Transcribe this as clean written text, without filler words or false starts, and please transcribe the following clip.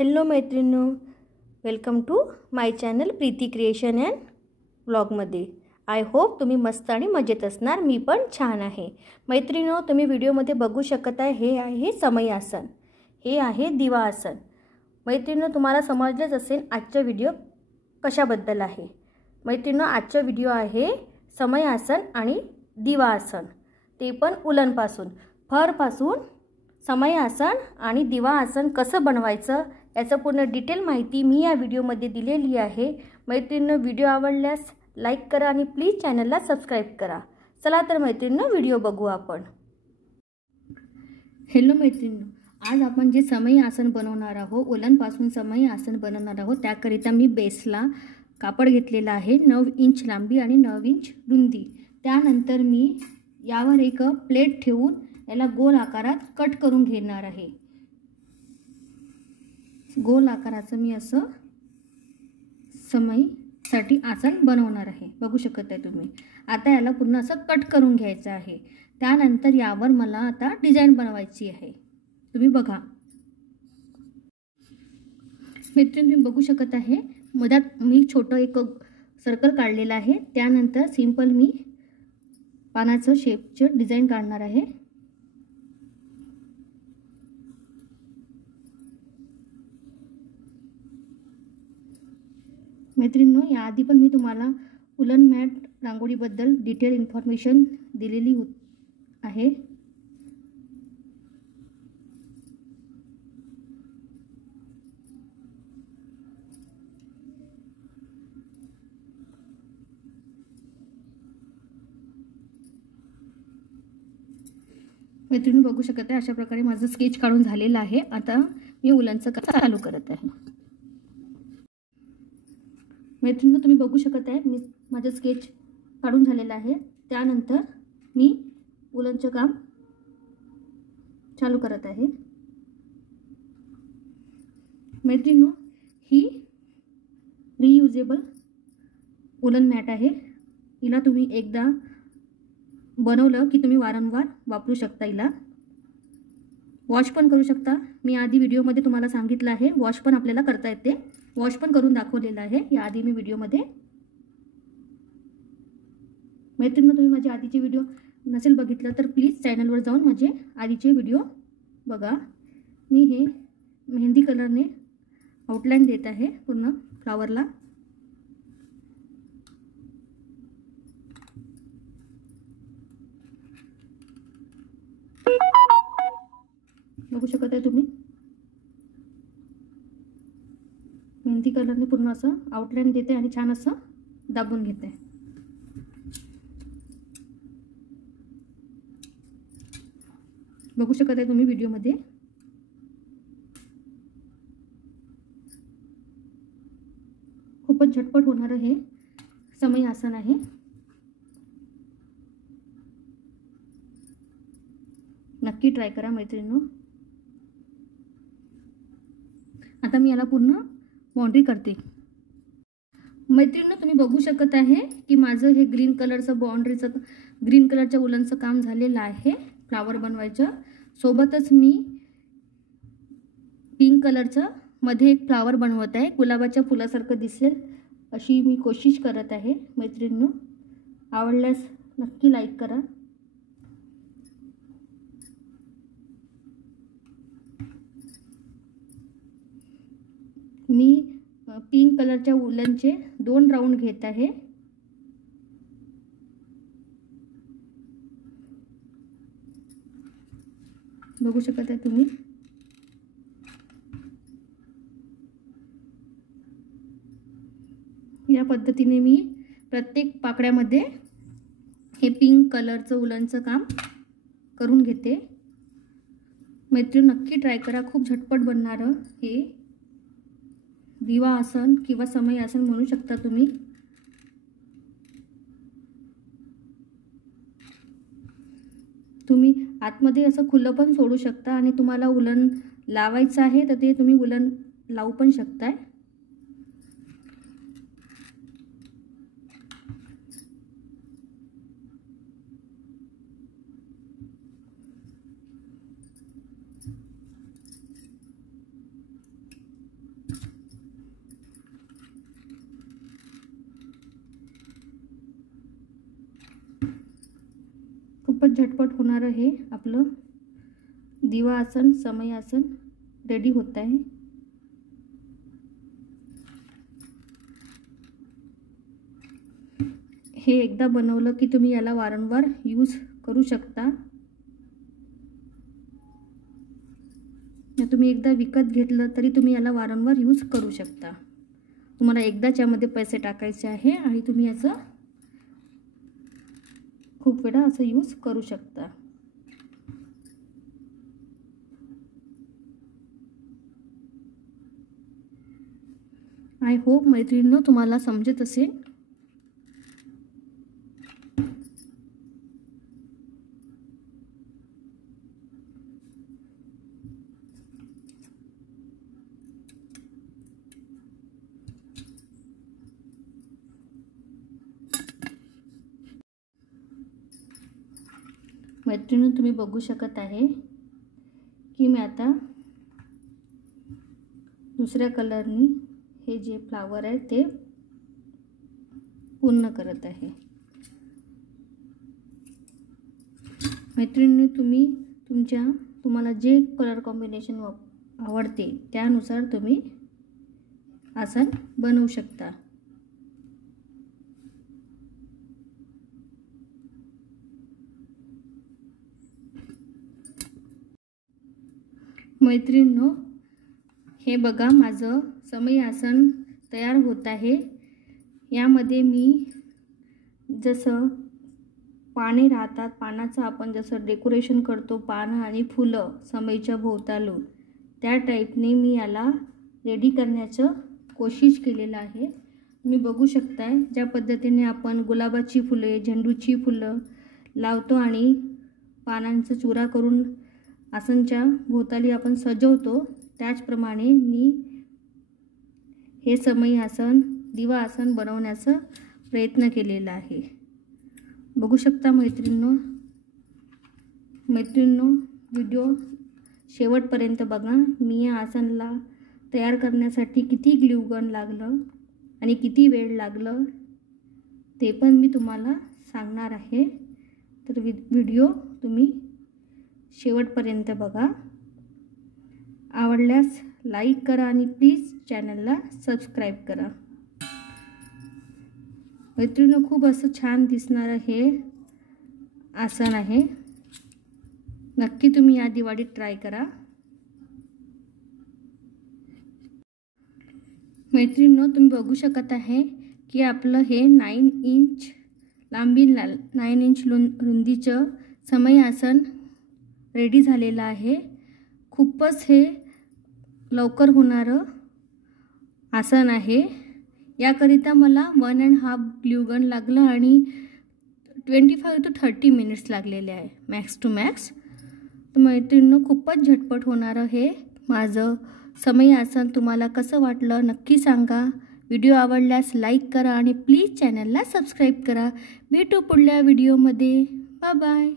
Hello मैत्रिणींनो, welcome to my channel Preeti creation and व्लॉगमध्ये. I hope तुम्ही मस्त आणि मजेत असणार. मी पण छान आहे. मैत्रिणींनो, तुम्ही व्हिडिओमध्ये बघू शकत आहे, हे आहे समय आसन, हे आहे दिवा आसन. मैत्रिणींनो, तुम्हाला समजलंच असेल आजचा व्हिडिओ कशाबद्दल आहे. मैत्रिणींनो, आजचा व्हिडिओ आहे समय आसन आणि दिवा आसन, ते पण उलनपासून. फरपासून समय आसन आणि दिवा आसन कसं बनवायचं याचं पूर्ण डिटेल माहिती मी या व्हिडिओमध्ये दिलेली आहे. मैत्रिणींनो, व्हिडिओ आवडल्यास लाईक करा आणि प्लीज चॅनलला सबस्क्राईब करा. चला तर मैत्रिणींनो, व्हिडिओ बघू आपण. हॅलो मैत्रिणींनो, आज आपण जे समय आसन बनवणार आहोत, उलनपासून समय आसन बनवणार आहोत, त्याकरिता मी बेसला कापड घेतलेला आहे 9 इंच लांबी आणि 9 इंच रुंदी. त्यानंतर मी यावर एक प्लेट ठेवून याला गोल आकारात कट करून घेणार आहे. गोल आकाराचं मी असं समईसाठी आसन बनवणार आहे. बघू शकत आहे तुम्ही. आता याला पूर्ण असं कट करून घ्यायचं आहे. त्यानंतर यावर मला आता डिझाईन बनवायची आहे. तुम्ही बघा मित्रांनो, तुम्ही बघू शकत आहे मधात मी छोटं एक सर्कल काढलेलं आहे. त्यानंतर सिंपल मी पानाचं शेपचं डिझाईन काढणार आहे. मैत्रिणींनो, याआधी पण मी तुम्हाला उलन मॅट रांगोळीबद्दल डिटेल इन्फॉर्मेशन दिलेली आहे. मैत्रिणी बघू शकत आहे, अशा प्रकारे माझं स्केच काढून झालेलं आहे. आता मी उलनचं काम चालू करत आहे. मैत्रिणींनो, तुम्ही बघू शकत आहे मी माझं स्केच काढून झालेलं आहे. त्यानंतर मी उलनचं काम चालू करत आहे. मैत्रिणींनो, ही रियुजेबल उलन मॅट आहे. हिला तुम्ही एकदा बनवलं की तुम्ही वारंवार वापरू शकता. हिला वॉश पण करू शकता. मी आधी व्हिडिओमध्ये तुम्हाला सांगितलं आहे वॉश पण आपल्याला करता येते. वॉश पण करून दाखवलेलं आहे याआधी मी व्हिडिओमध्ये. मैत्रिणींनो, तुम्ही माझे आधीचे व्हिडिओ नसेल बघितलं तर प्लीज चॅनलवर जाऊन माझे आधीचे व्हिडिओ बघा. मी हे मेहंदी कलरने आउटलाईन देत आहे पूर्ण फ्लावरला. बघू शकत आहे तुम्ही, मेहंदी कलरने पूर्ण असं आउटलाईन देते आणि छान असं दाबून घेते. बघू शकत आहे तुम्ही व्हिडिओमध्ये. खूपच झटपट होणारं हे समय आसन आहे. नक्की ट्राय करा मैत्रिणींनो. आता मी याला पूर्ण बाउंड्री करते. मैत्रिणींनो, तुम्ही बघू शकत आहे की माझं हे ग्रीन कलरचं बाउंड्रीचं ग्रीन कलरच्या उलनचं काम झालेलं आहे फ्लावर बनवायचं. सोबतच मी पिंक कलरचं मध्ये एक फ्लावर बनवत आहे. गुलाबाच्या फुलासारखं दिसेल अशी मी कोशिश करत आहे. मैत्रिणींनो, आवडल्यास नक्की लाईक करा. मी पिंक कलरच्या उलनचे 2 राऊंड घेत आहे. बघू शकत आहे तुम्ही. या पद्धतीने मी प्रत्येक पाकळ्यामध्ये हे पिंक कलरचं उलनचं काम करून घेते. मैत्रीण, नक्की ट्राय करा. खूप झटपट बनणारं हे दिवा आसन किंवा समय आसन म्हणू शकता तुम्ही. तुम्ही आतमध्ये असं खुलं पण सोडू शकता आणि तुम्हाला उलन लावायचं आहे तर ते तुम्ही उलन लावू पण शकताय. खूपच झटपट होणारं हे आपलं दिवा आसन समय आसन रेडी होत आहे। हे एकदा बनवलं की तुम्ही याला वारंवार यूज करू शकता। तुम्ही एकदा विकत घेतलं तरी तुम्ही याला वारंवार यूज करू शकता। तुम्हाला एकदाच यामध्ये पैसे टाकायचे आहे आणि तुम्ही याचा खूप वेळा असं यूज करू शकता। आय होप मैत्रिणींनो तुम्हाला समजत असेल। मैत्रिणींनो तुम्ही बघू शकत आहे की मी आता दुसऱ्या कलरनी हे जे फ्लावर आहे ते पूर्ण करत आहे। मैत्रिणींनो तुम्हाला जे कलर कॉम्बिनेशन आवडते त्यानुसार तुम्ही आसन बनवू शकता। मैत्रिणींनो हे बघा माझं समय आसन तयार होत आहे। यामध्ये मी जसं पाने राहतात, पानाचं आपण जसं डेकोरेशन करतो पानं आणि फुलं समईच्या भोवतालू, त्या टाईपने मी याला रेडी करण्याचं कोशिश केलेलं आहे। तुम्ही बघू शकताय ज्या पद्धतीने आपण गुलाबाची फुले, झेंडूची फुलं लावतो आणि पानांचा चुरा करून आसनच्या भोवताली आपण सजवतो, त्याचप्रमाणे मी हे समय आसन दिवा आसन बनवण्याचा प्रयत्न केलेला आहे। बघू शकता मैत्रिणींनो व्हिडिओ शेवटपर्यंत बघा। मी या आसनला तयार करण्यासाठी किती ग्लू गन लागलं आणि किती वेळ लागलं ते पण मी तुम्हाला सांगणार आहे। तर व्हिडिओ तुम्ही शेवटपर्यंत बघा। आवडल्यास लाईक करा आणि प्लीज चॅनलला सबस्क्राईब करा। मैत्रिणींनो खूप असं छान दिसणारं हे आसन आहे, नक्की तुम्ही या दिवाळीत ट्राय करा। मैत्रिणींनो तुम्ही बघू शकत आहे की आपलं हे 9 इंच लांबी 9 इंच रुंदीचं समय आसन रेडी झालेलं आहे। खूपच हे लवकर होणारं आसन आहे। याकरिता मला 1.5 ग्लू गन लागलं आणि 25 to 30 मिनिट्स लागलेले आहे मॅक्स टू मॅक्स। तर मैत्रिणींनो खूपच झटपट होणारं हे माझं समय आसन तुम्हाला कसं वाटलं नक्की सांगा। व्हिडिओ आवडल्यास लाईक करा आणि प्लीज चॅनलला सबस्क्राईब करा। भेटू पुढल्या व्हिडिओमध्ये। Bye bye.